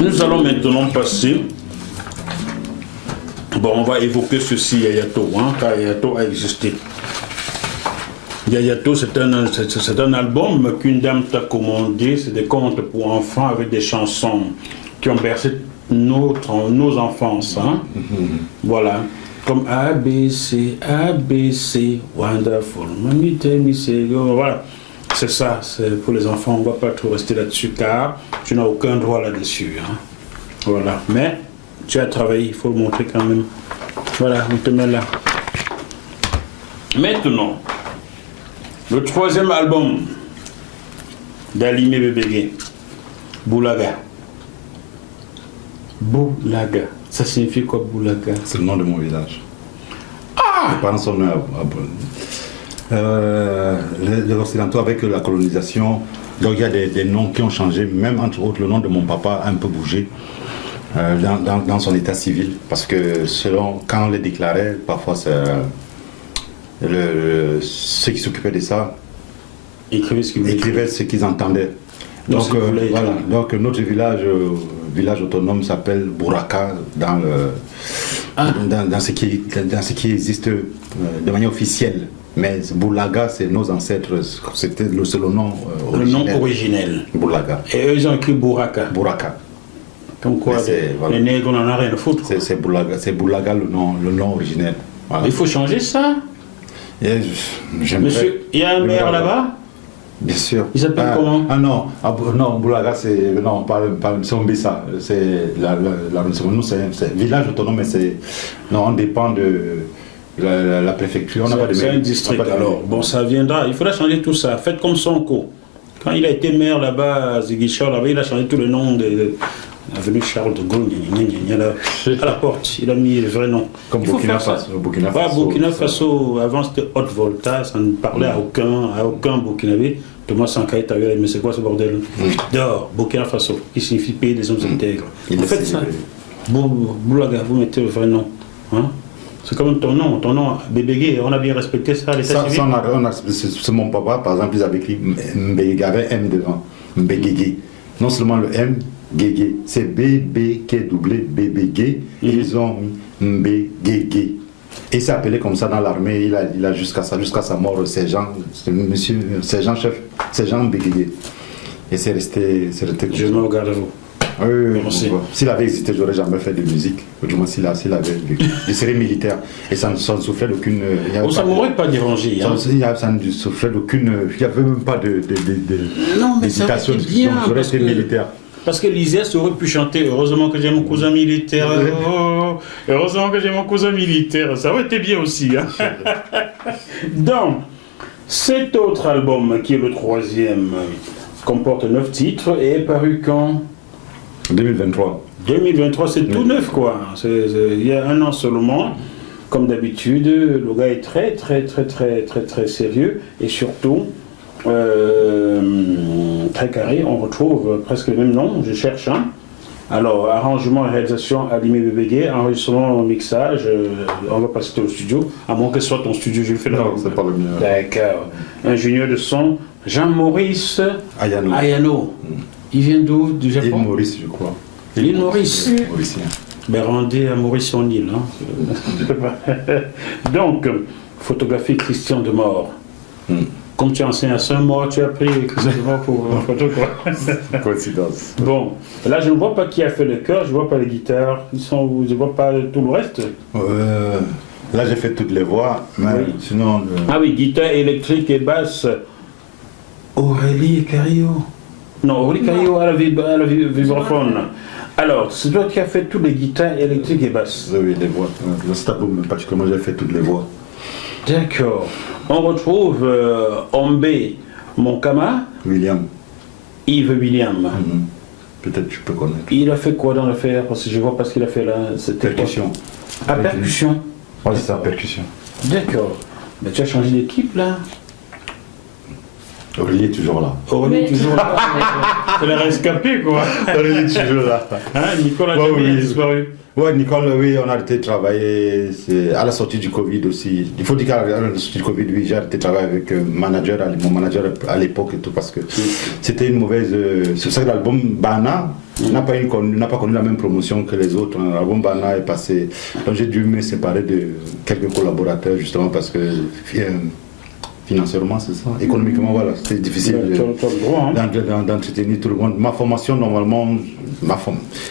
Nous allons maintenant passer. Bon, on va évoquer ceci, Yayato, hein, car Yayato a existé. Yayato, c'est un album qu'une dame t'a commandé. C'est des contes pour enfants avec des chansons qui ont bercé nos enfances. Hein. Voilà. Comme ABC, ABC, Wonderful, Mamie Tell Me Say Go. Voilà. C'est ça, c'est pour les enfants. On ne va pas trop rester là-dessus car tu n'as aucun droit là-dessus. Hein. Voilà. Mais tu as travaillé, il faut le montrer quand même. Voilà, on te met là. Maintenant, le troisième album d'Alimé Bébégué, Boulaga. Boulaga. Ça signifie quoi, Boulaga? C'est le nom de mon village. Ah! Mes parents sont nés les Occidentaux, avec la colonisation, donc il y a des noms qui ont changé, même entre autres le nom de mon papa a un peu bougé dans son état civil, parce que selon quand on les déclarait, parfois ceux qui s'occupaient de ça écrivaient ce qu'ils entendaient. Donc, voilà. Donc notre village autonome s'appelle Bouraka dans ce qui existe de manière officielle. Mais Boulaga, c'est nos ancêtres, c'était le nom originel. Le nom originel. Boulaga. Et eux, ils ont écrit Bouraka. Bouraka. Comme quoi, voilà. les nègres, on n'en a rien à foutre. C'est Boulaga le nom originel. Voilà. Il faut changer ça. Monsieur, il y a un maire là-bas? Bien sûr. Il s'appelle comment? Non, Boulaga, c'est Sombissa. C'est nous, c'est village autonome, mais on dépend de la préfecture. C'est un district alors. Bon, ça viendra. Il faudra changer tout ça. Faites comme Sonko. Quand il a été maire là-bas, à Ziguinchor, là-bas, il a changé tout le nom de l'avenue Charles de Gaulle, à la porte. Il a mis le vrai nom. Comme Burkina Faso. Burkina Faso, avant c'était Haute Volta, ça ne parlait à aucun Burkinabé. Thomas Sankara t'a vu, mais c'est quoi ce bordel? Dehors, Burkina Faso, qui signifie pays des hommes intègres. Vous faites ça. Boulaga, vous mettez le vrai nom. Hein? C'est comme ton nom, Bébégué, on a bien respecté ça, l'état civil. C'est mon papa, par exemple, ils avaient écrit Mbégué, avait M devant, Mbégué. Non seulement le M, Guégué, c'est Bébégué, ils ont mis Mbégué. Et c'est appelé comme ça dans l'armée, il a jusqu'à sa mort, sergent Mbégué. Et c'est resté comme Je me regarde à vous. Oui. S'il avait existé, j'aurais jamais fait de musique. Du moins, s'il avait vécu. Il serait militaire. Et ça ne souffrait d'aucune. Ça ne m'aurait pas dérangé. Hein. Ça ne souffrait d'aucune. Il n'y avait même pas d'hésitation. J'aurais été militaire. Parce que l'ISES aurait pu chanter Heureusement que j'ai mon cousin militaire. Heureusement que j'ai mon cousin militaire. Ça aurait été bien aussi. Hein. Donc, cet autre album, qui est le troisième, comporte 9 titres et est paru quand? 2023. 2023, c'est tout neuf, quoi. Il y a un an seulement. Comme d'habitude, le gars est très sérieux et surtout très carré. On retrouve presque le même nom, je cherche. Hein. Alors, arrangement et réalisation, Alimé Bébégué, enregistrement, mixage, on va passer au studio. À moins que ce soit ton studio, je le fais là. Non, c'est pas le mien. D'accord. Ingénieur de son, Jean-Maurice Ayano. Il vient d'où? Du Japon? L'île Maurice, je crois. L'île Maurice. Mauricien. Bérandé à Maurice en île. Hein. Donc, photographie Christian de Mort. Comme tu enseignes à Saint-Maur, tu as pris Christian de Mort pour une photo, quoi. Coïncidence. Bon, là je ne vois pas qui a fait le chœur, je ne vois pas les guitares, je ne vois pas tout le reste. Là j'ai fait toutes les voix, mais sinon... Ah oui, guitare électrique et basse, Aurélie Carillo. Non, Aurélie Carillo à la vibraphone. Alors, c'est toi qui as fait toutes les guitares électriques et basses. Oui, les voix. Dans cet album, particulièrement, j'ai fait toutes les voix. D'accord. On retrouve Ombe Monkama. William. Yves William. Peut-être tu peux connaître. Il a fait quoi dans l'affaire? Parce que je vois pas ce qu'il a fait là. Percussion. Ah, percussion. Oui, c'est ça, percussion. D'accord. Mais tu as changé d'équipe là? Aurélie est toujours là. Aurélie est toujours là. Elle a rescapé, quoi. Aurélie est toujours là. Hein, Nicole a jamais disparu. Oui, Nicole, oui, on a arrêté de travailler à la sortie du Covid aussi. Il faut dire qu'à la sortie du Covid, oui, j'ai arrêté de travailler avec mon manager à l'époque et tout parce que c'était une mauvaise. C'est pour ça que l'album Bana n'a pas connu la même promotion que les autres. L'album Bana est passé. Donc j'ai dû me séparer de quelques collaborateurs justement parce que financièrement, c'est ça. Économiquement, voilà, c'était difficile d'entretenir tout le monde. Ma formation, normalement,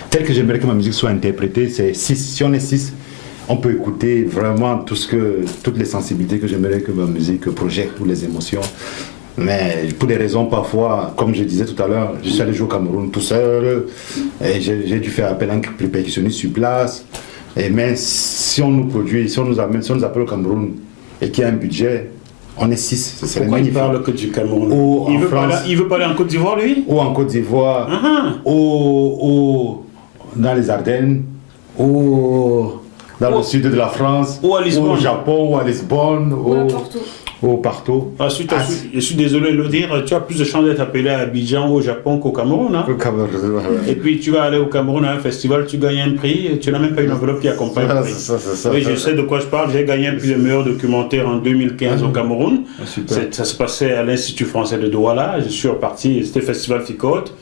telle que j'aimerais que ma musique soit interprétée, c'est 6. Si on est 6, on peut écouter vraiment toutes les sensibilités que j'aimerais que ma musique projette ou les émotions. Mais pour des raisons parfois, comme je disais tout à l'heure, je suis allé jouer au Cameroun tout seul, et j'ai dû faire appel à un percussionniste sur place. Mais si on nous produit, si on nous appelle au Cameroun et qu'il y a un budget, on est 6, ce serait magnifique. Pourquoi il parle que du Cameroun? Il veut parler en Côte d'Ivoire, lui? Ou en Côte d'Ivoire, ou dans les Ardennes, ou dans le sud de la France, ou à Lisbonne, ou au Japon, ou à Lisbonne, ou partout. Je suis désolé de le dire, tu as plus de chance d'être appelé à Abidjan ou au Japon qu'au Cameroun. Hein? Au Cameroun, Et puis tu vas aller au Cameroun à un festival, tu gagnes un prix, tu n'as même pas une enveloppe qui accompagne le prix. Oui, je sais de quoi je parle. J'ai gagné un prix de meilleur documentaire en 2015 au Cameroun. Ça se passait à l'Institut français de Douala. Je suis reparti, c'était Festival Ficote.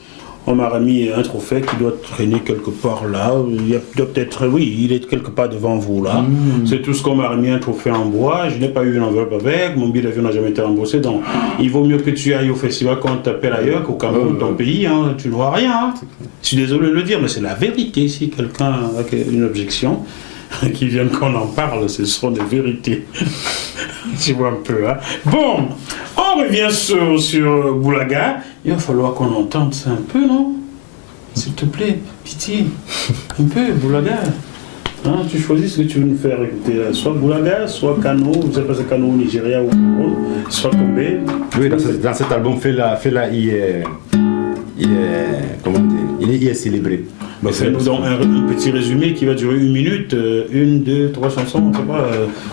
On m'a remis un trophée qui doit traîner quelque part là. Il doit peut-être, oui, il est quelque part devant vous là. C'est tout ce qu'on m'a remis, un trophée en bois. Je n'ai pas eu une enveloppe avec. Mon billet d'avion n'a jamais été remboursé. Donc, il vaut mieux que tu ailles au festival qu'on t'appelle ailleurs qu'au Cameroun, ton pays. Hein, tu ne vois rien. Hein. Je suis désolé de le dire, mais c'est la vérité. Si quelqu'un a une objection, qui viennent qu'on en parle, ce sont des vérités. Tu vois un peu, hein. Bon, on revient sur Boulaga. Il va falloir qu'on entende ça un peu, non? S'il te plaît, pitié. Un peu, Boulaga. Hein, tu choisis ce que tu veux nous faire écouter. Là. Soit Boulaga, soit Kano, je ne sais pas si c'est Kano au Nigeria ou soit Kobe. Oui, dans cet album, Fela, il est célébré. Bah, fais-nous donc un petit résumé qui va durer 1 minute, 1, 2, 3 chansons, je sais pas.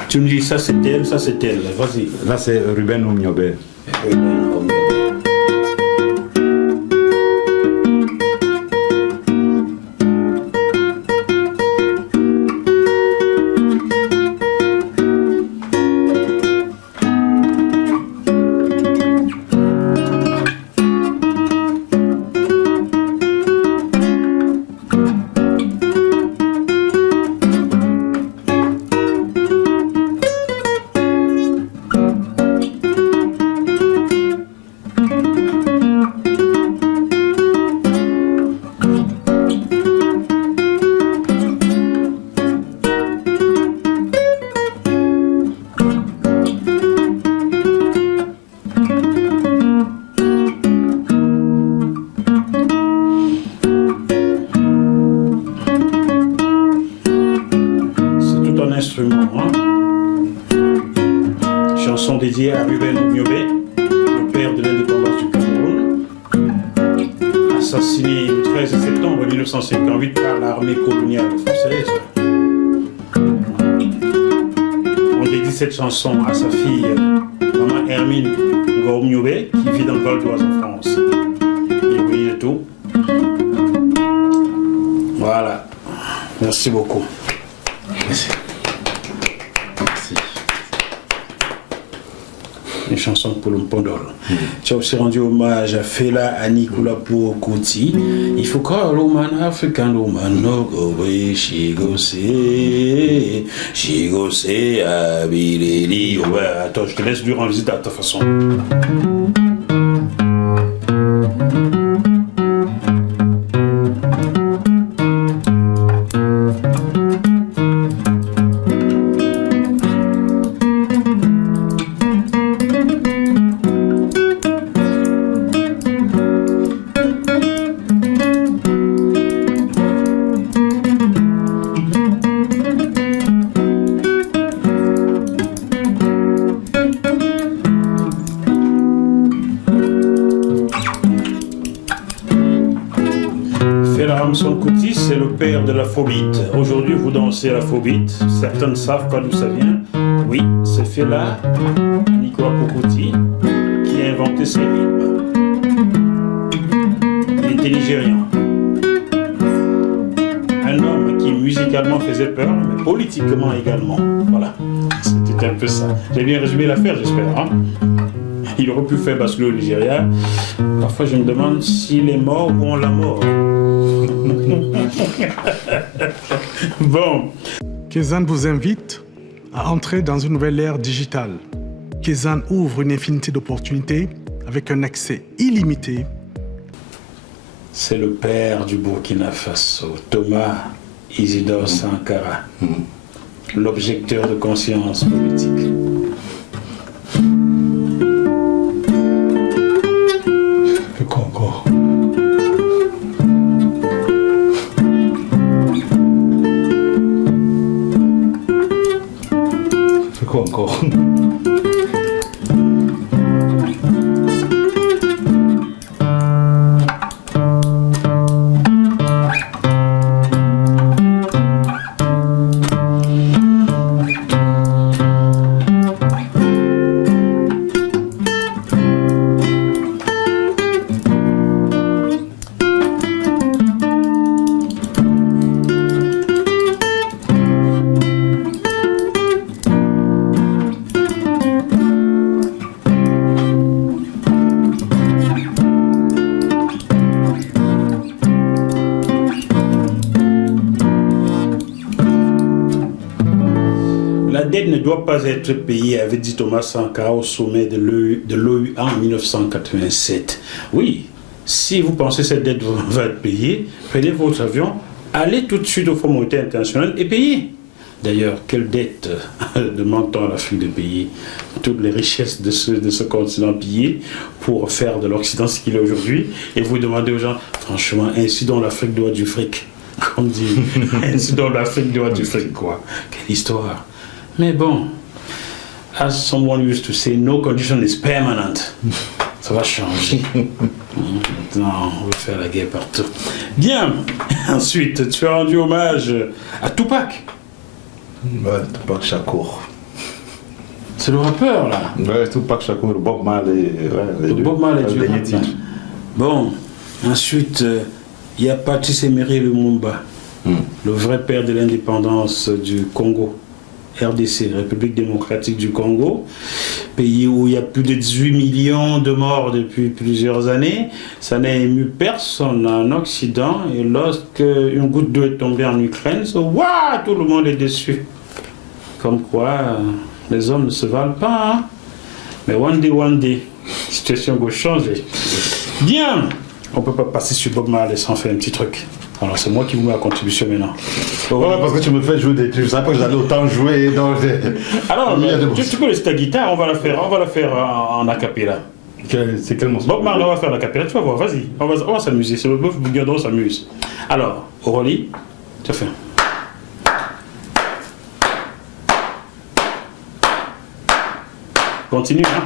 Tu me dis ça c'est elle, vas-y. Là c'est Ruben Omniobe. Chanson dédiée à Ruben Omniobe, le père de l'indépendance du Cameroun, assassiné le 13 septembre 1958 par l'armée coloniale française. On dédie cette chanson à sa fille, maman Hermine Omniobe, qui vit dans le Val d'Oise en France. Et oui, et tout. Voilà. Merci beaucoup. Merci. Une chanson pour le Pondol. Tu as aussi rendu hommage à Fela Anikula pour Kuti. Il faut croire l'homme africain, l'homme no go away, she go say, abileli. Ouais, attends, je te laisse lui rendre visite à ta façon. Kuti, c'est le père de l'afrobeat. Aujourd'hui, vous dansez l'afrobeat. Certains ne savent pas d'où ça vient. Oui, c'est Fela Anikula Kuti qui a inventé de ces rythmes. Il était nigérian. Un homme qui musicalement faisait peur, mais politiquement également. Voilà, c'était un peu ça. J'ai bien résumé l'affaire, j'espère. Hein? Il aurait pu faire basculer au Nigeria. Parfois, je me demande s'il est mort ou on l'a mort. Bon. Kezan vous invite à entrer dans une nouvelle ère digitale. Kezan ouvre une infinité d'opportunités avec un accès illimité. C'est le père du Burkina Faso, Thomas Isidore Sankara, l'objecteur de conscience politique. Le Congo. Le Congo. Ne doit pas être payé, avait dit Thomas Sankara au sommet de l'OUA en 1987. Oui, si vous pensez que cette dette va être payée, prenez votre avion, allez tout de suite au Fonds monétaire international et payez. D'ailleurs, quelle dette demande-t-on à l'Afrique de payer? Toutes les richesses de ce continent pillé pour faire de l'Occident ce qu'il est aujourd'hui. Et vous demandez aux gens, franchement, ainsi dont l'Afrique doit du fric. Comme dit, ainsi dont l'Afrique doit du fric, quoi. Quelle histoire. Mais bon, as someone used to say, no condition is permanent. Ça va changer. Maintenant, on va faire la guerre partout. Bien. Ensuite, tu as rendu hommage à Tupac. Ouais, Tupac Shakur. C'est le rappeur, là. Ouais, Tupac Shakur, Bob Marley. Ouais, Bob Marley, du rap. Bon, ensuite, il y a Patrice Emery Lumumba, le vrai père de l'indépendance du Congo. RDC, République démocratique du Congo, pays où il y a plus de 18 millions de morts depuis plusieurs années. Ça n'a ému personne en Occident, et lorsque une goutte d'eau est tombée en Ukraine, waouh, tout le monde est déçu. Comme quoi, les hommes ne se valent pas. Hein? Mais one day, la situation va changer. Bien, on ne peut pas passer sur Bob Marley sans faire un petit truc. Alors c'est moi qui vous mets la contribution maintenant. Ouais, parce que tu me fais jouer des trucs. Je savais pas que j'allais autant jouer. Donc alors, tu peux laisser ta guitare, on va la faire en acapella. C'est quel morceau? Bob Marley, on va faire l'acapella, tu vas voir, vas-y. On va s'amuser, c'est le bœuf bourguignon, on s'amuse. Alors, Aurélie, tu as fait. Continue, hein.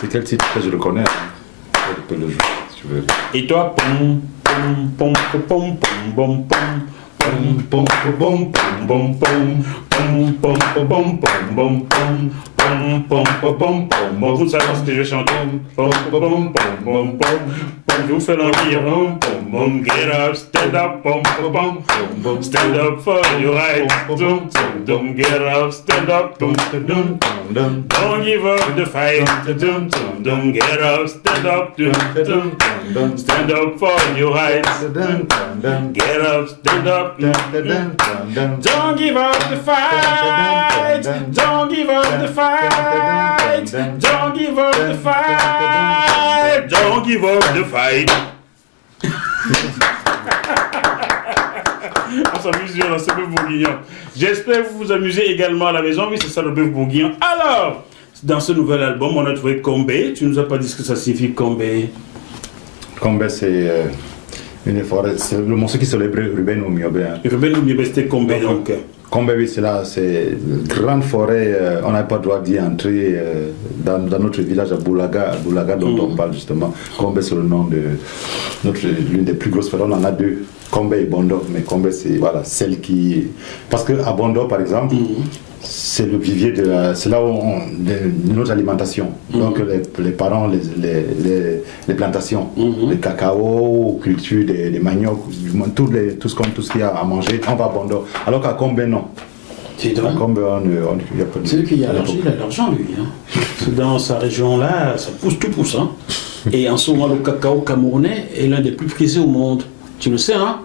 C'est quel titre? Je le connais. Je peux le jouer si tu veux. Et toi, pom pom pom pom pom pom pom pom pom pom pom pom pom pom pom pom pom pom. Vous savez ce que je vais chanter. Pom pom pom pom pom. Je vous fais l'envie. Pom pom. Get up, stand up, pom pom pom. Stand up for your rights. Don't get up, stand up. Don't give up the fight. Don't get up, stand up. Stand up for your rights. Get up, stand up. Don't give up the fight. Don't give up the fight. Don't give up the fight. Don't give up the fight. On s'amuse bien dans ce bœuf bourguignon. J'espère que vous vous amusez également à la maison. Oui, c'est ça le bœuf bourguignon. Alors, dans ce nouvel album, on a trouvé Kombe. Tu nous as pas dit ce que ça signifie, Kombe. Kombe, c'est une forêt. C'est le morceau qui célébrait Ruben Omiobe. Hein. Ruben Omiobe, c'était Kombe donc. Kombe, oui, c'est là, c'est une grande forêt. On n'a pas le droit d'y entrer dans notre village à Boulaga dont on parle justement. Kombe, c'est le nom de l'une des plus grosses forêts. On en a deux. Combe et Bondo, mais Combe c'est voilà, celle qui... Parce qu'à Bondo par exemple, c'est le vivier c'est là où de notre alimentation. Donc les parents, les plantations, les cacao, culture des maniocs, tout ce qu'il y a à manger, on va à Bondo. Alors qu'à Combe, non. C'est drôle. C'est qu'il y a l'argent, lui. Hein. C'est dans sa région-là, ça pousse, tout pousse. Hein. Et en ce moment, le cacao camerounais est l'un des plus prisés au monde. Tu le sais, hein?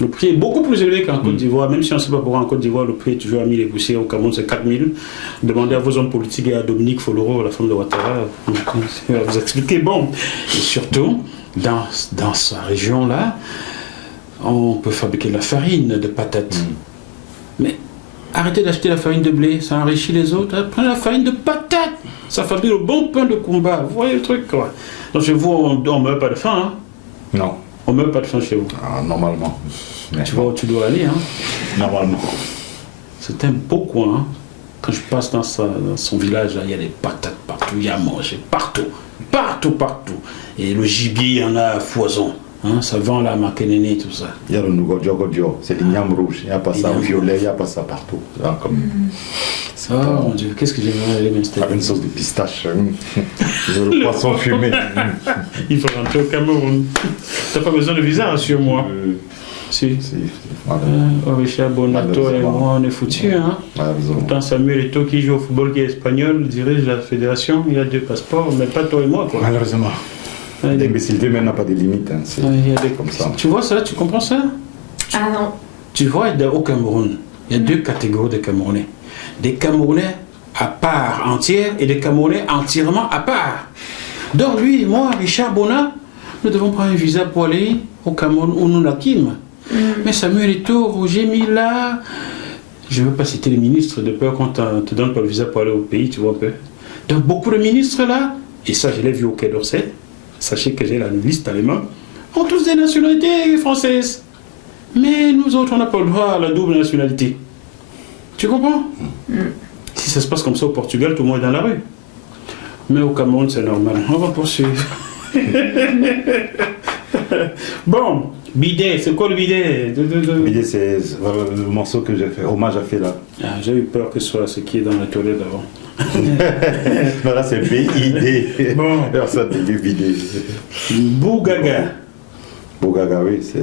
Le prix est beaucoup plus élevé qu'en Côte d'Ivoire, même si on ne sait pas pourquoi en Côte d'Ivoire le prix est toujours à 1000 et poussières, au Cameroun c'est 4000. Demandez à vos hommes politiques et à Dominique Foloro, la femme de Ouattara, elle va vous expliquer. Bon, et surtout, dans sa région-là, on peut fabriquer de la farine de patates. Mais arrêtez d'acheter la farine de blé, ça enrichit les autres. Prenez la farine de patates, ça fabrique le bon pain de combat. Vous voyez le truc, quoi. Donc chez vous, on ne meurt pas de faim, hein? Non. On ne meurt pas de faim chez vous. Ah, normalement. Mais tu vois où tu dois aller, hein? Normalement. C'est un beau coin, hein? Quand je passe dans son village, il y a des patates partout, il y a à manger partout. Partout. Et le gibier, il y en a à foison. Hein? Ça vend là à Makénéné, tout ça. Il y a le Nougodjo, c'est l'igname rouge. Il n'y a pas ça au violet, il n'y a pas ça partout. Genre, comme... Oh mon Dieu, qu'est-ce que j'aimerais aller m'installer? Avec une sauce de pistache, le poisson fumé. Il faut rentrer au Cameroun. Tu n'as pas besoin de visa sur moi. Si. Voilà. Richard Bonato et moi, on est foutus. Hein? Pourtant, Samuel Eto'o qui joue au football, qui est espagnol, dirige la fédération, il a 2 passeports, mais pas toi et moi, quoi. Malheureusement. L'imbécilité même n'a pas de limite. Hein. Il y a des... comme ça. Tu vois ça? Tu comprends ça? Ah non. Tu vois, au Cameroun, il y a 2 catégories de Camerounais. Des Camerounais à part entière et des Camerounais entièrement à part. Donc lui, moi, Richard Bona, nous devons prendre un visa pour aller au Cameroun où nous naquîmes. Mais Samuel Eto'o, Roger Mila, je ne veux pas citer les ministres de peur qu'on ne te donne pas le visa pour aller au pays, tu vois un peu. Donc beaucoup de ministres là, et ça je l'ai vu au Quai d'Orsay, sachez que j'ai la liste à les mains, ont tous des nationalités françaises. Mais nous autres, on n'a pas le droit à la double nationalité. Tu comprends? Si ça se passe comme ça au Portugal, tout le monde est dans la rue. Mais au Cameroun, c'est normal. On va poursuivre. Bon, bidet, c'est quoi le bidet? Bidet, c'est le morceau que j'ai fait, hommage à Fela. Ah, j'ai eu peur que ce soit ce qui est dans la toilette avant. Non, là c'est B-I-D. Bon. Ça, c'est bidet. Bougaga. Bougaga, oui, c'est...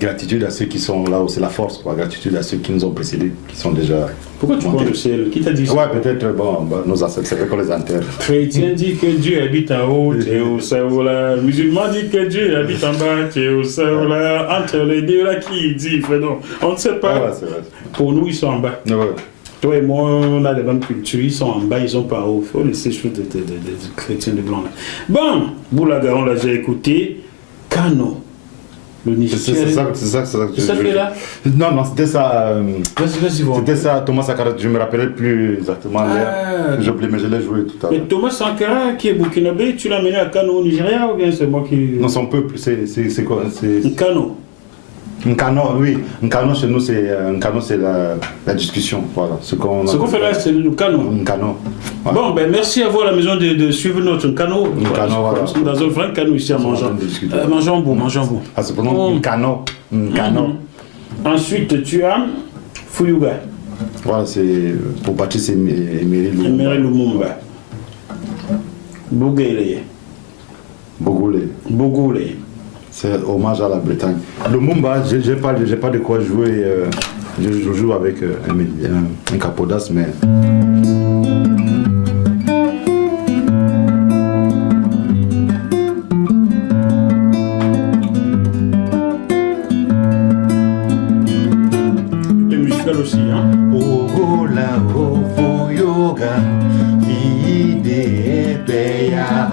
Gratitude à ceux qui sont là où c'est la force, quoi. Gratitude à ceux qui nous ont précédés, qui sont déjà. Pourquoi tu prends le ciel? Qui t'a dit ça? Ouais, peut-être, bon, nos ancêtres, c'est vrai qu'on les enterre. Chrétien dit que Dieu habite en haut, tu es au sol là. Musulman dit que Dieu habite en bas, tu es au sol là. Entre les deux là, qui dit? Non, on ne sait pas. Ouais, c'est vrai. Pour nous, ils sont en bas. Ouais. Toi et moi, on a les mêmes cultures, ils sont en bas, ils sont pas en haut. Il faut laisser les choses des chrétiens de blanc là. Bon, Boulaga, on l'a déjà écouté. Kano. C'est ça que fait là? Non, c'était ça. Vas-y, voir. C'était ça, Thomas Sankara. Je ne me rappelais plus exactement j'ai oublié, mais je l'ai joué tout à l'heure. Mais Thomas Sankara, qui est burkinabé, tu l'as mené à Kano au Nigeria ou bien c'est moi qui. Non, son peuple, c'est quoi? Kano. Nkano, oui. Nkano, chez nous, c'est la discussion. Voilà. Ce qu'on fait là, c'est le Nkano. Nkano. Ouais. Bon, ben merci à vous à la maison de suivre notre Nkano. Nkano, voilà. Nous sommes dans un vrai Nkano ici à mangeant. Mangeons bon. Ah, c'est pour nous Nkano. Nkano. Ensuite, tu as Fuyuga. Voilà, c'est pour Patrice Emery Lumumba. Bougele. Bogoulé. C'est hommage à la Bretagne. Le Mumba, j'ai pas de quoi jouer. Je joue avec un capodas, mais. Le musical aussi, hein. Oh la oh yoga, ide beya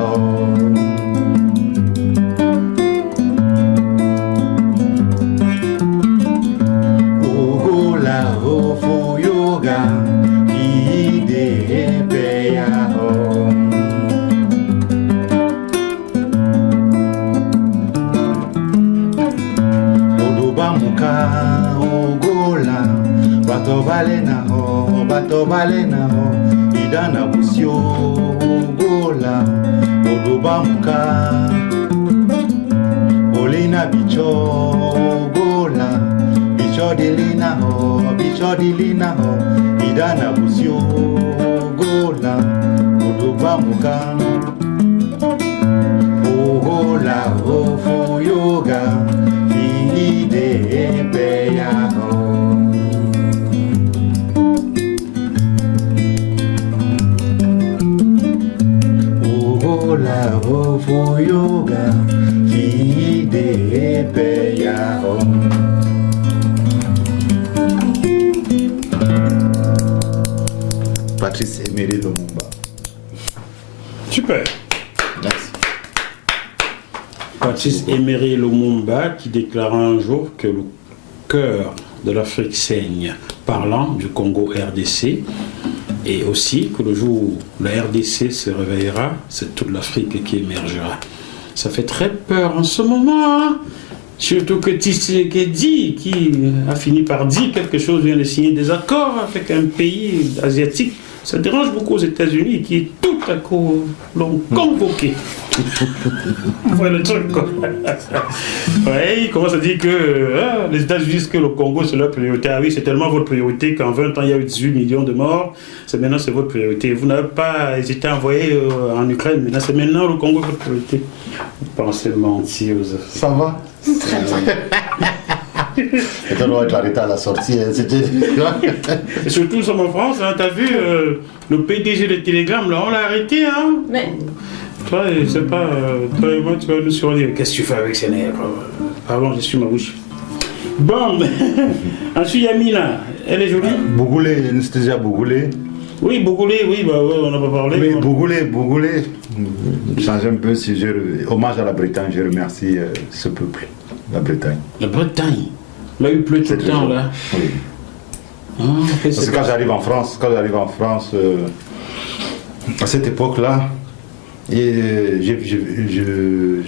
bato balena ho idana busio gola odoba muka bichogola bichodilina ho idana busiogola odobamuka ohola ofoyoga ide beya ho ohola ofoyoga ide beya ho. Patrice Emery Lumumba. Super. Merci. Patrice Emery Lumumba qui déclara un jour que le cœur de l'Afrique saigne, parlant du Congo RDC, et aussi que le jour où la RDC se réveillera, c'est toute l'Afrique qui émergera. Ça fait très peur en ce moment, hein? Surtout que Tshisekedi, qui a fini par dire quelque chose, vient de signer des accords avec un pays asiatique. Ça dérange beaucoup aux États-Unis qui tout à coup l'ont convoqué. Voilà le truc quoi. Ouais, il commence à dire que les États-Unis disent que le Congo c'est leur priorité. Ah oui, c'est tellement votre priorité qu'en 20 ans il y a eu 18 millions de morts. Maintenant c'est votre priorité. Vous n'avez pas hésité à envoyer en Ukraine, maintenant c'est maintenant le Congo votre priorité. Vous pensez mentir aux Africains. Ça va? Très bien. Et on doit être arrêté à la sortie. Et surtout, nous sommes en France, hein, t'as vu le PDG de Telegram, là, on l'a arrêté, hein. Mais Toi, c'est pas. Toi et moi, tu vas nous surveiller. Qu'est-ce que tu fais avec ces nègres? Pardon, je suis ma bouche. Bon, ensuite, Yamina, elle est jolie? Bougoulé, Anesthésia Bougoulé. Oui, Bougoulé, oui, bah, ouais, on n'a pas parlé. Mais Bougoulé, change un peu, si hommage à la Bretagne, je remercie ce peuple, la Bretagne. La Bretagne. Là, il pleut tout le temps, là. Oui. Ah, Parce que quand j'arrive en France, à cette époque-là, je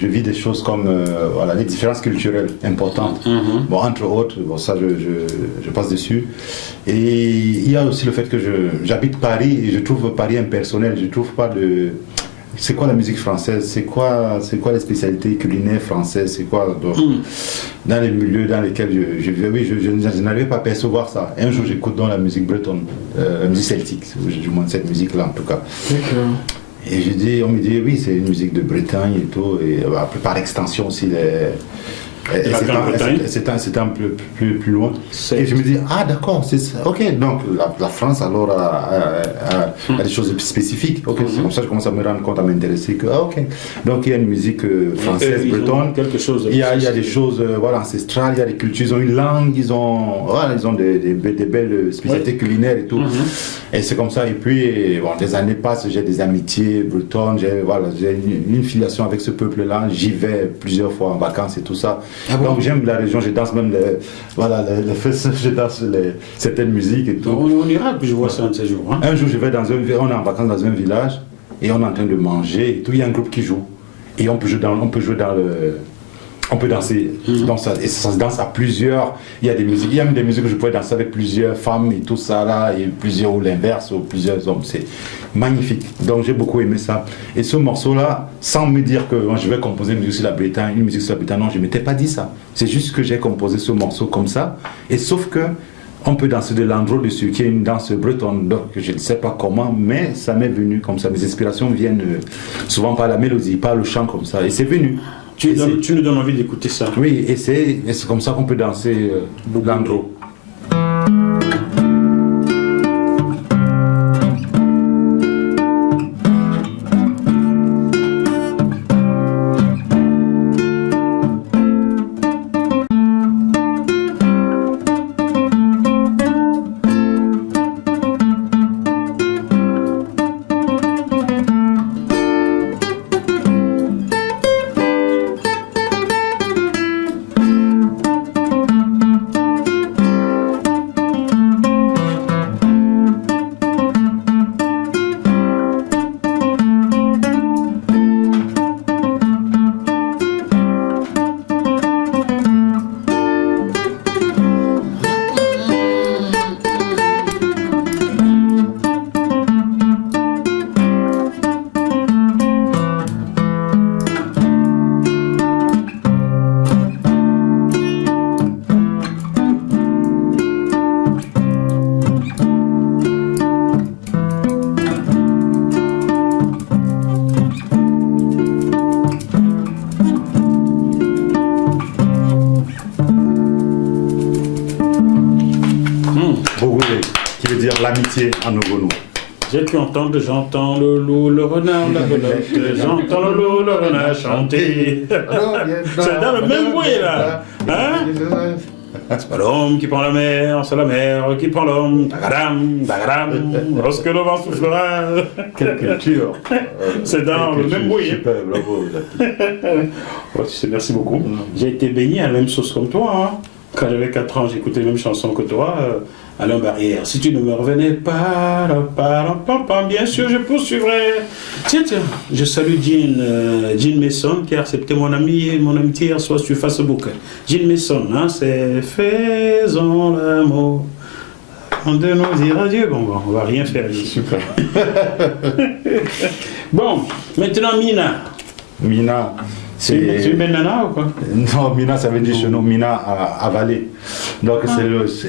vis des choses comme voilà, des différences culturelles importantes. Bon, entre autres, bon, ça je passe dessus. Et il y a aussi le fait que j'habite Paris et je trouve Paris impersonnel. Je trouve pas de... C'est quoi la musique française? C'est quoi les spécialités culinaires françaises? C'est quoi donc, dans les milieux dans lesquels je vis? Oui, je n'arrivais pas à percevoir ça. Un jour, j'écoute dans la musique bretonne, la musique celtique, du moins cette musique-là en tout cas. D'accord. Et on me dit oui, c'est une musique de Bretagne et tout, et par extension aussi c'est un peu plus loin. Et je me dis, ah d'accord, c'est ça. Ok, donc la France alors a des choses spécifiques. Ok, c'est comme ça que je commence à me rendre compte, à m'intéresser que, ah ok. Donc il y a une musique française, bretonne. Quelque chose Il y a des choses voilà, ancestrales, il y a des cultures, ils ont une langue, ils ont des belles spécialités culinaires et tout. Et c'est comme ça. Et puis, bon, des années passent, j'ai des amitiés bretonnes, j'ai une filiation avec ce peuple-là. J'y vais plusieurs fois en vacances et tout ça. Ah bon? Donc j'aime la région, je danse même je danse certaines musiques et tout. On ira, puis je vois ça un de ces jours. Hein. Un jour, on est en vacances dans un village et on est en train de manger et tout. Il y a un groupe qui joue. Et on peut danser dans ça, et ça se danse à plusieurs. Il y a même des musiques que je pouvais danser avec plusieurs femmes et tout ça là, et plusieurs ou l'inverse, ou plusieurs hommes. C'est magnifique. Donc j'ai beaucoup aimé ça. Et ce morceau là, sans me dire que je vais composer une musique sur la Bretagne, non, je ne m'étais pas dit ça. C'est juste que j'ai composé ce morceau comme ça. Et sauf que on peut danser de l'andro dessus, qui est une danse bretonne, donc je ne sais pas comment, mais ça m'est venu comme ça. Mes inspirations viennent souvent par la mélodie, par le chant comme ça, et c'est venu. Tu nous donnes envie d'écouter ça. Oui, et c'est comme ça qu'on peut danser l'andro. l'amitié en Ogono. J'ai pu entendre, j'entends le loup, le renard, la belote, j'entends le loup, le renard chanter. C'est dans le même bruit là. Hein? C'est pas l'homme qui prend la mer, c'est la mer qui prend l'homme. Dagadam, dagadam, lorsque le vent soufflera. Quelle culture. C'est dans le même bruit. Super, bravo. Ouais, tu sais, merci beaucoup. J'ai été baigné à la même sauce comme toi. Hein. Quand j'avais 4 ans, j'écoutais les mêmes chansons que toi. Alain Barrière, si tu ne me revenais pas, bien sûr, je poursuivrais. Tiens, je salue Jean Mason qui a accepté mon amitié hier soir sur Facebook. Jean Mason, hein, c'est faisons l'amour. On de nous dire adieu. Bon, on va rien faire ici. Super. Bon, maintenant Mina. Mina, c'est une belle nana ou quoi? Non, Mina, ça veut dire chez nous, Mina avalé. Donc,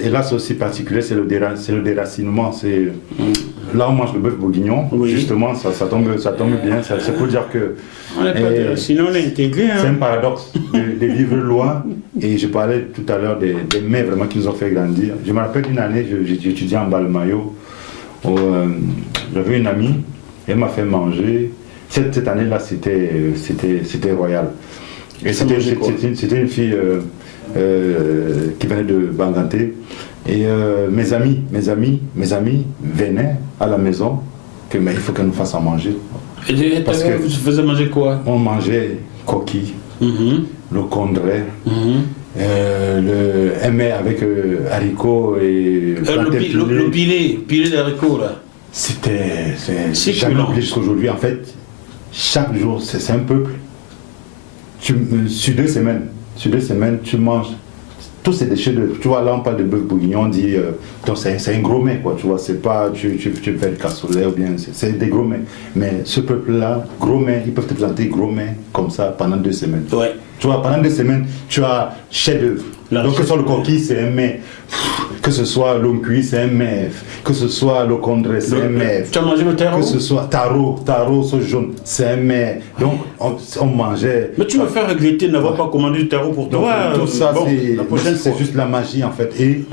et là, c'est aussi particulier, c'est le déracinement. C'est là où on mange le bœuf bourguignon, oui. Justement, ça tombe bien. C'est pour dire que. On n'est pas déraciné, on est intégré. Hein. C'est un paradoxe de vivre loin. Et je parlais tout à l'heure des mets vraiment qui nous ont fait grandir. Je me rappelle d'une année, j'étudiais en Balmayo. J'avais une amie, elle m'a fait manger. Cette année-là, c'était royal. Et c'était une fille qui venait de Banganté. Et mes amis venaient à la maison, mais il faut qu'elle nous fasse à manger. Et parce que vous faisiez manger quoi? On mangeait coquille, le condré, le émet avec haricots et le pilé d'haricots là. C'est jamais oublié jusqu'aujourd'hui. En fait, chaque jour, c'est un peuple. Sur 2 semaines, tu manges. Tous ces déchets de. Tu vois, là, on parle de bœuf bourguignon, on dit. C'est un gros mets, quoi. Tu vois, c'est pas. Tu fais le cassoulet ou bien. C'est des gros mets. Mais ce peuple-là, gros mets, ils peuvent te planter gros mets comme ça pendant 2 semaines. Ouais. Tu vois, pendant 2 semaines, tu as chef-d'œuvre. Donc, que ce soit le coquille, c'est un mets. Que ce soit l'homme cuit, c'est un mets. Que ce soit le condré, c'est un mets. Tu as mangé le taro? Que ce soit taro, sauce jaune, c'est un mets. Donc, on mangeait. Mais tu me fais regretter de n'avoir pas commandé du taro pour toi. Donc, tout ça, c'est juste la magie, en fait. Et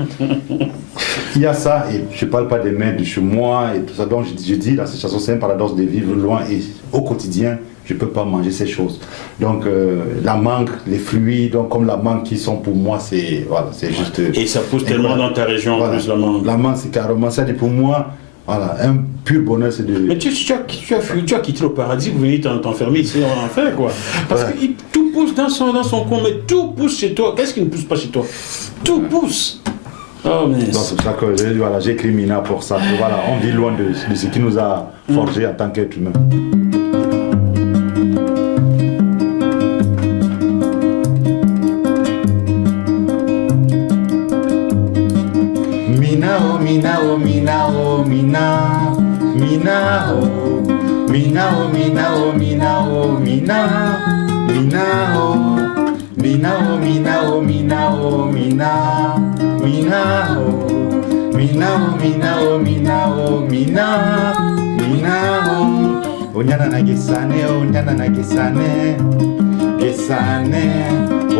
il y a ça, et je ne parle pas des mets de chez moi et tout ça. Donc, je dis, dans cette chanson, c'est un paradoxe de vivre loin et au quotidien. Je ne peux pas manger ces choses. Donc, la mangue, les fruits, donc, comme la mangue qui sont pour moi, c'est juste. Et ça pousse tellement dans ta région, en plus, la mangue. La mangue, c'est carrément ça. Et pour moi, voilà, un pur bonheur, c'est de. Mais tu as quitté le paradis, vous venez t'enfermer ici en enfer, quoi. Parce que tout pousse dans son coin, mais tout pousse chez toi. Qu'est-ce qui ne pousse pas chez toi? Tout pousse. Oh, mais. Donc, c'est pour ça que j'ai écrit Mina pour ça. Voilà, on vit loin de ce qui nous a forgé en tant qu'être humain. Mina oh mina oh mina mina oh mina oh mina oh mina oh mina mina oh mina oh mina oh mina oh mina mina oh mina oh mina oh mina oh mina mina oh onyana na gesane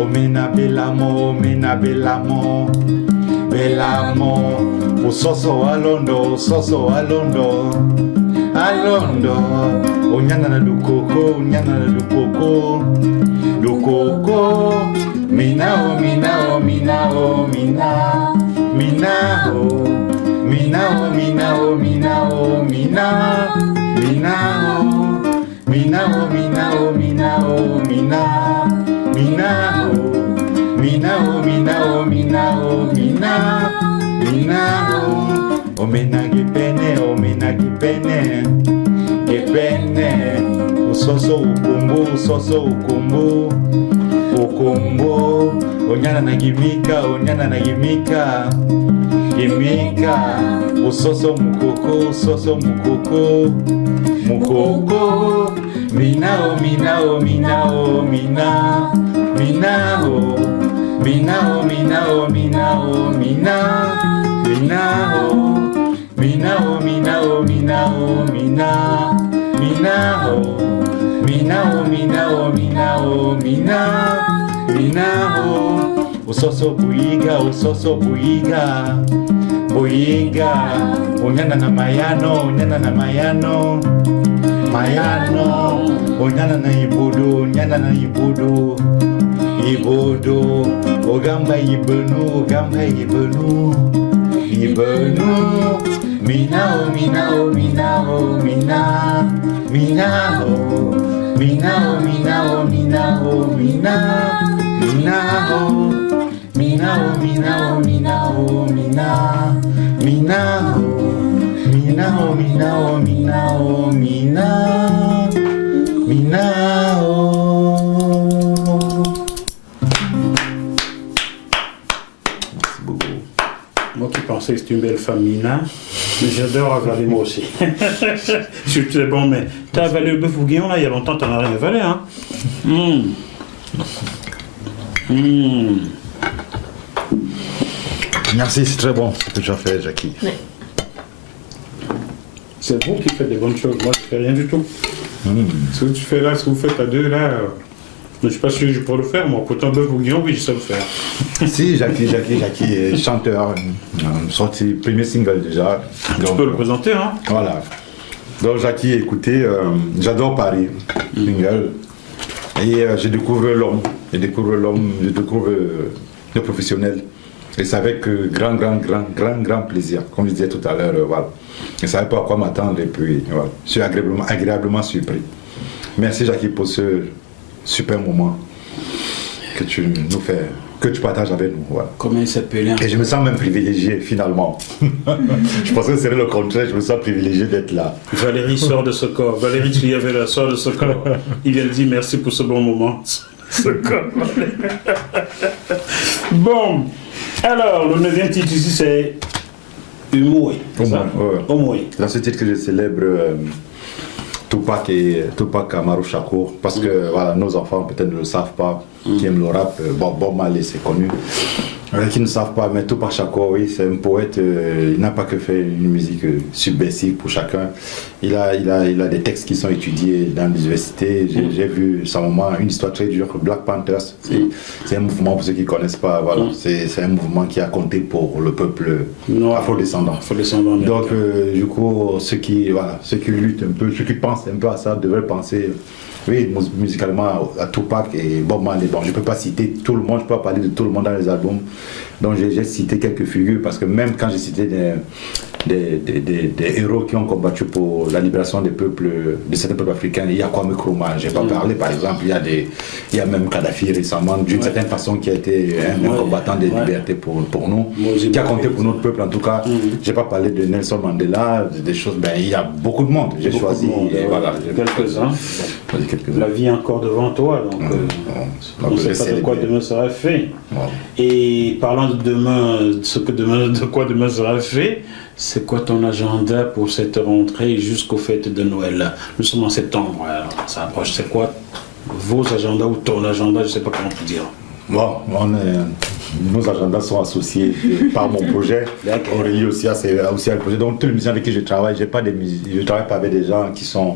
omena belamo usoso alondo onyana na lukoko mina oh mina oh mina oh mina mina oh mina oh mina oh mina oh mina mina oh mina oh mina oh mina oh mina mina oh mina oh mina oh mina oh mina mina oh omena gepene usoso ukumbu onyana na gimika usoso mukoko mina oh mina oh mina oh mina mina oh mina oh mina oh mina oh mina mina oh mina oh mina oh mina oh mina mina oh mina oh mina oh mina oh mina oh usoso buiga Boyinga, Onyana na Mayano, Onyana na Mayano, Mayano, Onyana na Ibudu, Onyana na Ibudu, Ibudu, Ogamba Ibenu, Ogamba Ibenu, Ibenu, Minao, Minao, Minao, Mina, Minao, Minao, Minao, Minao, Mina, Minao, Minao, Minao, Minao, Mina, Minao, Minao, Minao, Minao, Mina, Minao. Moi qui pensais que c'était une belle femme, Mina, mais j'adore avaler moi aussi. Je suis très bon, mais t'as avalé le bœuf bourguignon là, il y a longtemps, t'en as rien avalé, hein. Merci, c'est très bon ce que tu as fait, Jackie. Oui. C'est vous qui faites des bonnes choses, moi je fais rien du tout. Ce que tu fais là, ce que vous faites à deux là, je ne suis pas sûr que je pourrais le faire, moi. Pourtant, bœuf bourguignon, oui, je sais le faire. Si, Jackie est chanteur, sorti premier single déjà. Tu peux le présenter, hein. Voilà. Donc Jackie, écoutez, j'adore Paris, single. Et je découvre l'homme, je découvre le professionnel. Et c'est avec grand plaisir, comme je disais tout à l'heure, voilà. Je ne savais pas à quoi m'attendre et puis voilà. Je suis agréablement surpris. Merci Jackie pour ce super moment que tu nous fais, que tu partages avec nous. Voilà. Comment il s'appelait? Et je me sens même privilégié finalement. Je pensais que ce serait le contraire, je me sens privilégié d'être là. Valérie sort de ce corps. Valérie Triavella sort de ce corps. Il vient de dire merci pour ce bon moment. Ce corps. Bon, alors le 9e titre ici c'est Umoué. Umoué. Dans ce titre que je célèbre Tupac Amaru Shakur, parce que voilà, nos enfants peut-être ne le savent pas, qui aiment le rap, Bob Marley c'est connu, qui ne savent pas, mais Tupac Shakur, oui, c'est un poète, il n'a pas que fait une musique subversive pour chacun, il a des textes qui sont étudiés dans l'université, j'ai vu sa maman, une histoire très dure, Black Panthers, c'est un mouvement pour ceux qui ne connaissent pas, voilà, c'est un mouvement qui a compté pour le peuple afro-descendant. Donc du coup, ceux qui luttent un peu, ceux qui pensent un peu à ça devraient penser, oui, musicalement à Tupac et Bob Marley. Bon, je ne peux pas citer tout le monde, je ne peux pas parler de tout le monde dans les albums. Donc j'ai cité quelques figures parce que même quand j'ai cité des héros qui ont combattu pour la libération des peuples, de certains peuples africains, il y a Kwame Nkrumah, je n'ai pas parlé par exemple, il y a même Kadhafi récemment, d'une certaine façon qui a été un combattant des libertés pour nous, qui a compté pour notre peuple en tout cas. Je n'ai pas parlé de Nelson Mandela, des choses, ben, il y a beaucoup de monde, j'ai choisi voilà, quelques-uns. La vie est encore devant toi, donc on ne sait pas de quoi demain sera fait. Et parlant de demain, de quoi demain sera fait, c'est quoi ton agenda pour cette rentrée jusqu'aux fêtes de Noël? Nous sommes en septembre, alors ça approche. C'est quoi vos agendas ou ton agenda? Je ne sais pas comment te dire. Bon, nos agendas sont associés par mon projet. Aurélie aussi a le projet. Donc tous les musiciens avec qui je travaille, je ne travaille pas avec des gens qui sont,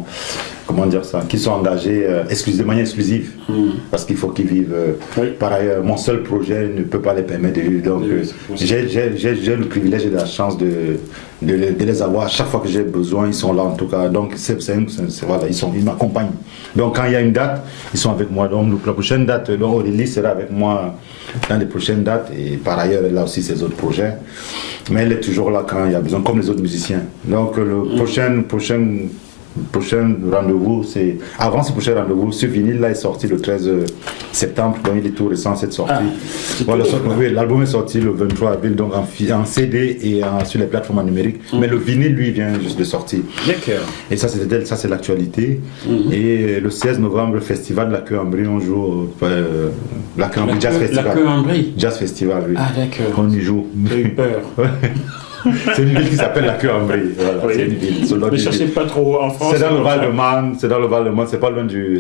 comment dire ça, qui sont engagés de manière exclusive, parce qu'il faut qu'ils vivent. Par ailleurs, mon seul projet ne peut pas les permettre de vivre. Donc j'ai le privilège et la chance de les avoir. Chaque fois que j'ai besoin, ils sont là en tout cas. Donc voilà, ils m'accompagnent. Donc quand il y a une date, ils sont avec moi. Donc la prochaine date, Aurélie sera avec moi dans les prochaines dates. Et par ailleurs, elle a aussi ses autres projets. Mais elle est toujours là quand il y a besoin, comme les autres musiciens. Donc le prochain rendez-vous, c'est avant ce prochain rendez-vous, ce vinyle là est sorti le 13 septembre, donc il est tout récent cette sortie. Voilà, l'album est sorti le 23 avril, donc en CD et sur les plateformes numériques, mais le vinyle lui vient juste de sortir. Et ça c'est l'actualité. Et le 16 novembre, le festival de la Queue-en-Brie, on joue la Queue-en-Brie Jazz Festival. La Queue-en-Brie Jazz Festival, oui. Ah d'accord. On y joue. J'ai eu peur. C'est une ville qui s'appelle la Queue-en-Brie. Voilà, oui. C'est une ville. Ne cherchez pas trop en France. C'est dans le Val-de-Marne, c'est pas loin de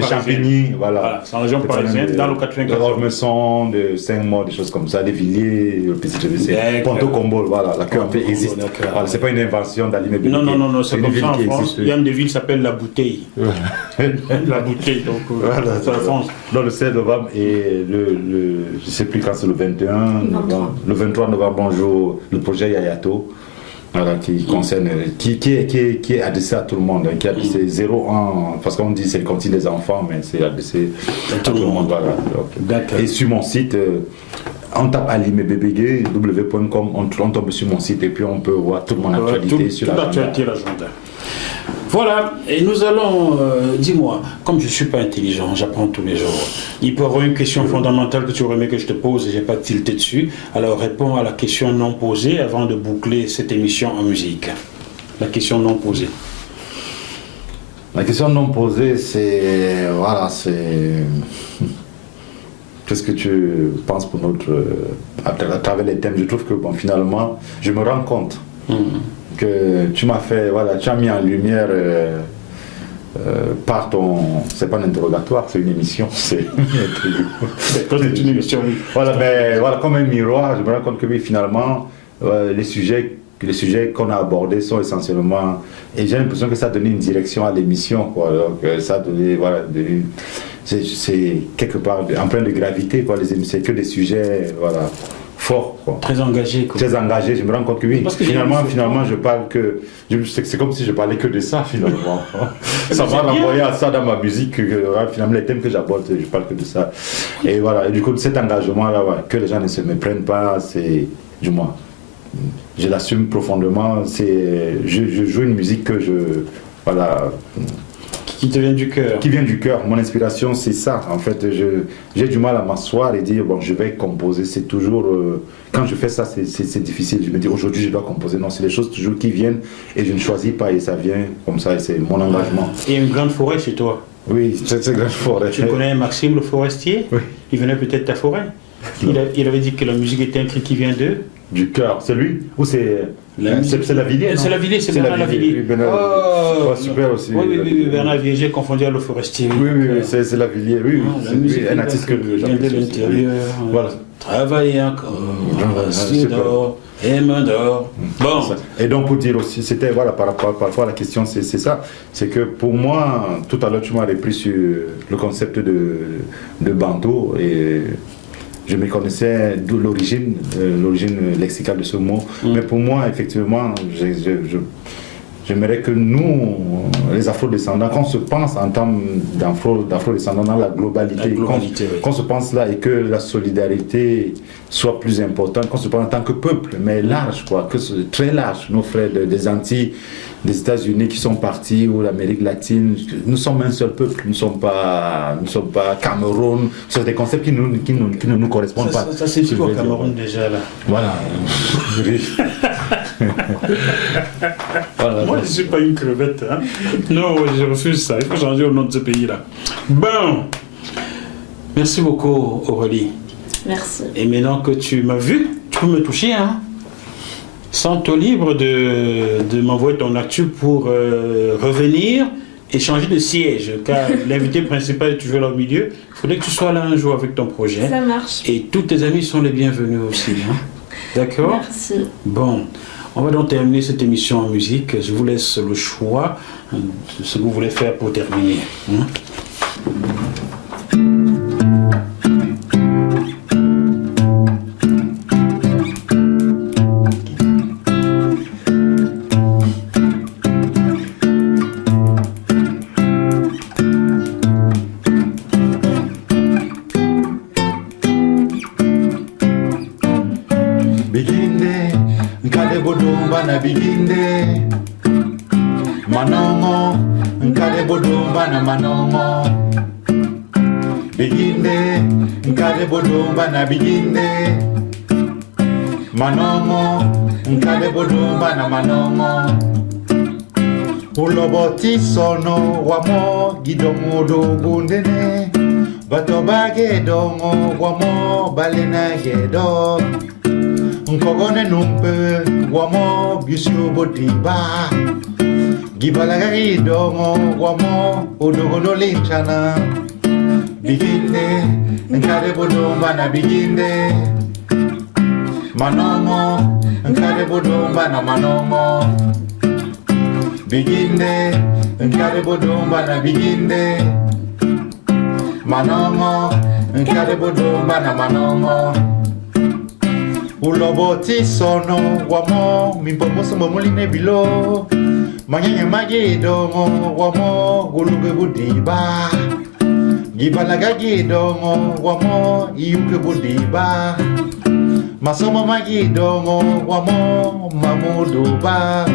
Champigny, voilà. C'est en région parisienne, dans le 94. De Ormesson, de Saint-Maur, des choses comme ça, des Villiers, le petit GVC, Ponto-Combo, voilà, la Queue-en-Brie existe. Voilà, c'est pas une invention d'Alimé Bélier. Non, c'est comme ça en France. Il y a une des villes qui s'appelle La Bouteille. La Bouteille, donc voilà, c'est la France. Dans le 16 novembre et je sais plus quand c'est le 21 novembre, le 23 novembre, on joue le projet Yayato, voilà, qui concerne, qui est adressé à tout le monde, qui est adressé 0-1, parce qu'on dit c'est le continent des enfants, mais c'est adressé à tout le monde. Voilà. Et sur mon site, on tape alimebébégué, www.com, on tombe sur mon site et puis on peut voir toute mon actualité sur l'agenda. Voilà, et nous allons, dis-moi, comme je ne suis pas intelligent, j'apprends tous les jours, il peut y avoir une question fondamentale que tu aurais aimé que je te pose et je n'ai pas tilté dessus, alors réponds à la question non posée avant de boucler cette émission en musique. La question non posée. La question non posée, c'est, voilà, c'est... Qu'est-ce que tu penses pour notre... à travers les thèmes, je trouve que, bon, finalement, je me rends compte que tu m'as fait, voilà, tu as mis en lumière par ton... C'est pas un interrogatoire, c'est une émission, c'est une émission, oui. Voilà, mais voilà, comme un miroir, je me rends compte que, oui, finalement, les sujets qu'on a abordés sont essentiellement... Et j'ai l'impression que ça a donné une direction à l'émission, quoi. Donc, ça a donné, voilà... C'est quelque part empreint de gravité, quoi. C'est que des sujets, voilà, forts, quoi. Très engagés, quoi. Très engagés, je me rends compte que oui. Parce que finalement, je parle que... C'est comme si je parlais que de ça, finalement. Ça va renvoyer à ça dans ma musique, finalement, les thèmes que j'aborde, je parle que de ça. Et voilà, et du coup, cet engagement-là, ouais, que les gens ne se méprennent pas, c'est... Du moins, je l'assume profondément, je joue une musique que je... Voilà... Qui te vient du cœur. Qui vient du cœur. Mon inspiration, c'est ça. En fait, j'ai du mal à m'asseoir et dire, bon, je vais composer. C'est toujours... quand je fais ça, c'est difficile. Je me dis, aujourd'hui, je dois composer. Non, c'est des choses toujours qui viennent et je ne choisis pas et ça vient comme ça et c'est mon engagement. Il y a une grande forêt chez toi. Oui, c'est une grande forêt. Tu connais Maxime le forestier? Oui. Il venait peut-être de ta forêt. Il avait dit que la musique était un cri qui vient d'eux. Du cœur, c'est lui? Ou c'est la Villiers? C'est la Villiers, c'est Bernard Lavilliers. Oh, super aussi. Oui, Bernard Lavilliers, j'ai confondu à le forestier. Oui, c'est la Villiers, oui. C'est un artiste que j'apprécie de l'intérieur. Voilà. Travailler encore, rester d'or, et main d'or. Bon. Et donc pour dire aussi, c'était, voilà, par rapport à la question, c'est ça. C'est que pour moi, tout à l'heure, tu m'as repris sur le concept de bandeau et... Je me connaissais d'où l'origine lexicale de ce mot. Mais pour moi, effectivement, j'aimerais que nous, les afro-descendants, qu'on se pense en termes d'afro-descendants dans la globalité, qu'on se pense là et que la solidarité soit plus importante, qu'on se pense en tant que peuple, mais large, quoi, très large. Nos frères des Antilles, des États-Unis qui sont partis, ou l'Amérique latine, nous sommes un seul peuple, nous ne sommes pas Cameroun, c'est des concepts qui ne nous correspondent pas. Ça c'est quoi Cameroun déjà là? Voilà. Voilà. Moi je ne suis pas une crevette, hein. Non, je refuse ça, il faut changer au nom de ce pays-là. Bon, merci beaucoup Aurélie. Merci. Et maintenant que tu m'as vu, tu peux me toucher, hein. Sens-toi libre de m'envoyer ton actu pour revenir et changer de siège, car l'invité principal est toujours là au milieu. Il faudrait que tu sois là un jour avec ton projet. Ça marche. Et tous tes amis sont les bienvenus aussi. Hein. D'accord? Merci. Bon, on va donc terminer cette émission en musique. Je vous laisse le choix de ce que vous voulez faire pour terminer. Hein? Biginde manongo nkale bodumba na manongo uloboti sono wamo gidomudo gundene batobage dongo wamo balena gedo nkogone numpe wamo bisu bodiba gibalaga dongo wamo udogono linchana biginde nkare bodumba na biginde manomo nkare bodumba na manomo biginde nkare bodumba na biginde manomo nkare bodumba na manomo Uloboti sono wamo mimpomoso momuline bilo manyanya magidongo wamo guluge budiba gibalaga gidongo wamo iyuke budiba masomo magidongo wamo mamuduba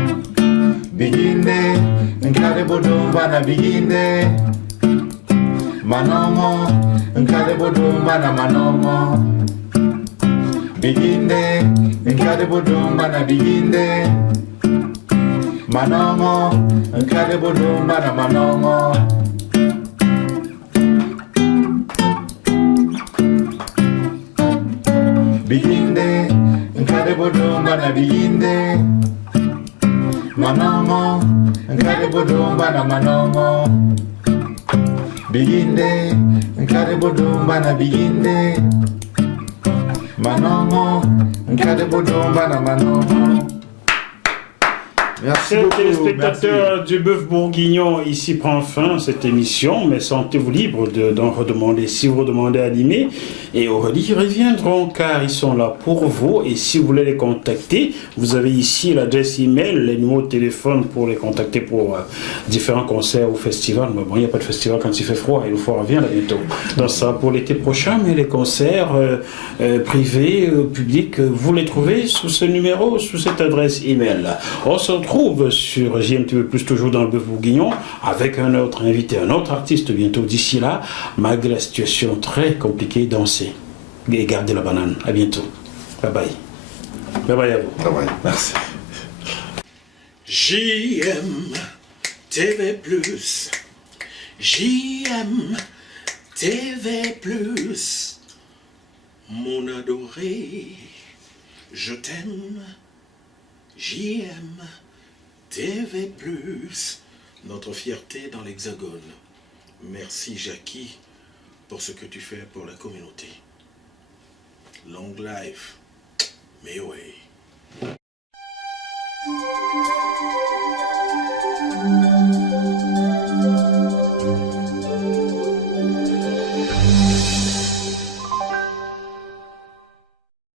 biginde nkade budumba na biginde manomo nkade budumba na manomo biginde nkade budumba na biginde manomo nkade budumba na manomo biginde nkade budumba na biginde manomo nkade budumba na manomo biginde nkade budumba na biginde manomo nkade budumba na manomo. Chers téléspectateurs du Bœuf Bourguignon, ici prend fin cette émission, mais sentez-vous libre d'en redemander si vous redemandez à animer. Et Aurélie, ils reviendront car ils sont là pour vous. Et si vous voulez les contacter, vous avez ici l'adresse email, les numéros de téléphone pour les contacter pour différents concerts ou festivals. Mais bon, il n'y a pas de festival quand il fait froid et le froid revient là bientôt. Donc ça pour l'été prochain, mais les concerts privés, publics, vous les trouvez sous ce numéro, sous cette adresse email. On se retrouve sur JMTV+, toujours dans le Bœuf Bourguignon, avec un autre invité, un autre artiste bientôt. D'ici là, malgré la situation très compliquée, dansez et gardez la banane. À bientôt. Bye bye. Bye bye à vous. Bye bye. Merci. JMTV+, mon adoré, je t'aime, JMTV+, notre fierté dans l'Hexagone. Merci Jackie pour ce que tu fais pour la communauté. Long life, may way.